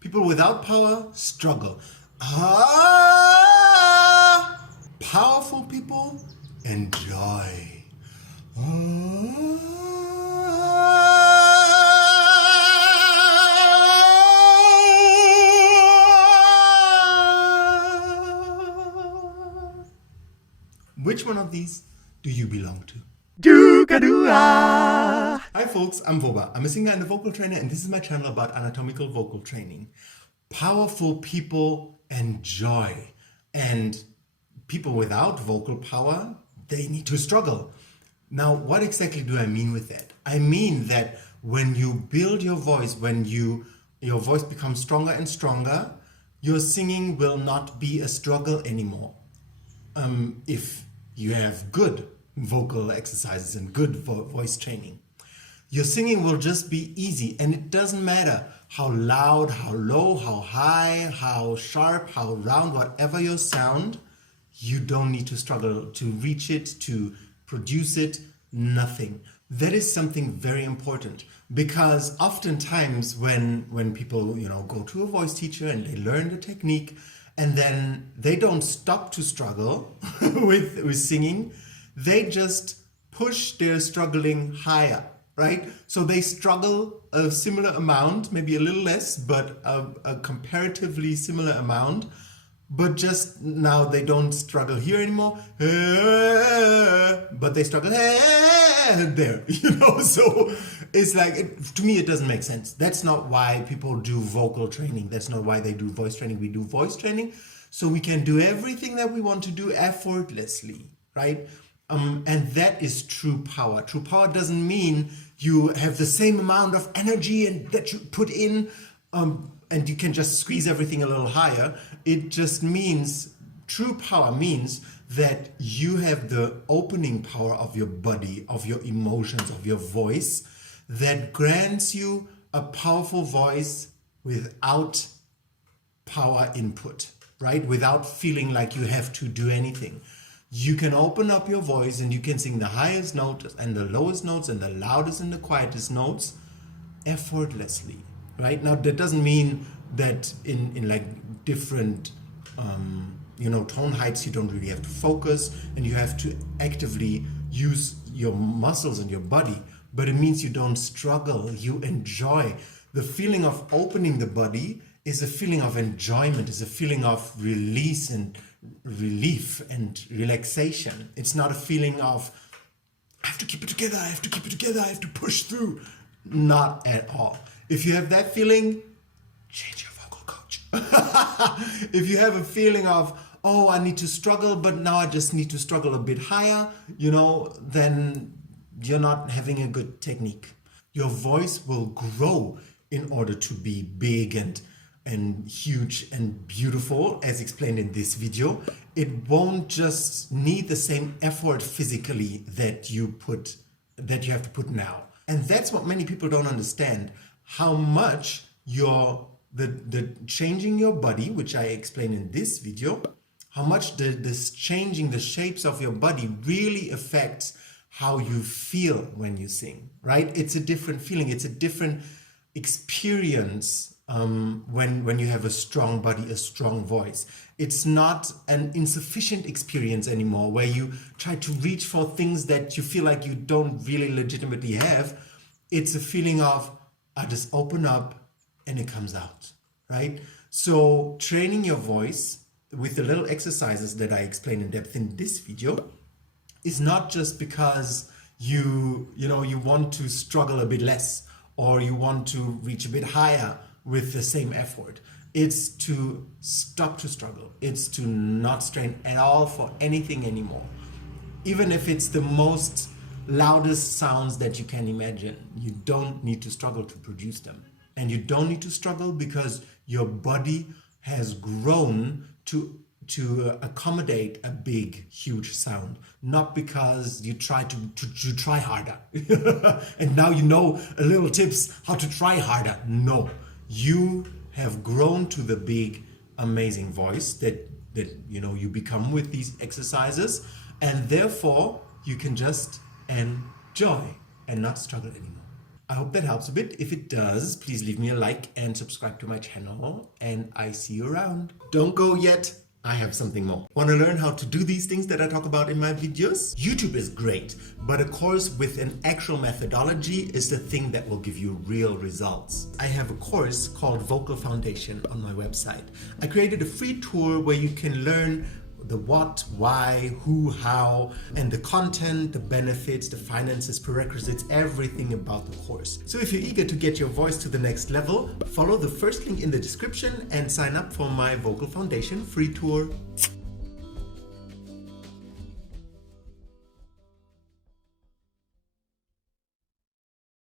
People without power struggle. Powerful people enjoy. Which one of these do you belong to? Hi folks, I'm Voba. I'm a singer and a vocal trainer, and this is my channel about anatomical vocal training. Powerful people enjoy, and people without vocal power, they need to struggle. Now, what exactly do I mean with that? I mean that when you build your voice, when your voice becomes stronger and stronger, your singing will not be a struggle anymore. If you have good vocal exercises and good voice training, your singing will just be easy, and it doesn't matter how loud, how low, how high, how sharp, how round, whatever your sound, you don't need to struggle to reach it, to produce it, nothing. That is something very important, because oftentimes when people go to a voice teacher and they learn the technique, and then they don't stop to struggle with singing, they just push their struggling higher, right? So they struggle a similar amount, maybe a little less, but a comparatively similar amount, but just now they don't struggle here anymore, but they struggle there, so it's like, to me, it doesn't make sense. That's not why people do vocal training. That's not why they do voice training. We do voice training so we can do everything that we want to do effortlessly, right? And that is true power. True power doesn't mean you have the same amount of energy and that you put in, and you can just squeeze everything a little higher. It just means, true power means that you have the opening power of your body, of your emotions, of your voice, that grants you a powerful voice without power input, right? Without feeling like you have to do anything. You can open up your voice and you can sing the highest notes and the lowest notes and the loudest and the quietest notes effortlessly, right? Now, that doesn't mean that in like different tone heights you don't really have to focus and you have to actively use your muscles and your body, but it means you don't struggle, you enjoy. The feeling of opening the body is a feeling of enjoyment, is a feeling of release and relief and relaxation. It's not a feeling of, I have to keep it together, I have to keep it together, I have to push through. Not at all. If you have that feeling, change your vocal coach. If you have a feeling of, oh, I need to struggle, but now I just need to struggle a bit higher, then you're not having a good technique. Your voice will grow in order to be big and huge and beautiful, as explained in this video. It won't just need the same effort physically that you have to put now. And that's what many people don't understand, how much the changing your body, which I explained in this video, how much this changing the shapes of your body really affects how you feel when you sing, right? It's a different feeling. It's a different experience when you have a strong body, a strong voice. It's not an insufficient experience anymore where you try to reach for things that you feel like you don't really legitimately have. It's a feeling of, I just open up and it comes out, right? So training your voice with the little exercises that I explain in depth in this video is not just because you want to struggle a bit less or you want to reach a bit higher with the same effort. It's to stop to struggle. It's to not strain at all for anything anymore. Even if it's the most loudest sounds that you can imagine, you don't need to struggle to produce them. And you don't need to struggle because your body has grown to accommodate a big, huge sound, not because you try to try harder. And now you know a little tips how to try harder. No, you have grown to the big, amazing voice that you become with these exercises, and therefore you can just enjoy and not struggle anymore. I hope that helps a bit. If it does, please leave me a like and subscribe to my channel, and I see you around. Don't go yet. I have something more. Want to learn how to do these things that I talk about in my videos? YouTube is great, but a course with an actual methodology is the thing that will give you real results. I have a course called Vocal Foundation on my website. I created a free tour where you can learn the what, why, who, how, and the content, the benefits, the finances, prerequisites, everything about the course. So if you're eager to get your voice to the next level, follow the first link in the description and sign up for my Vocal Foundation free tour.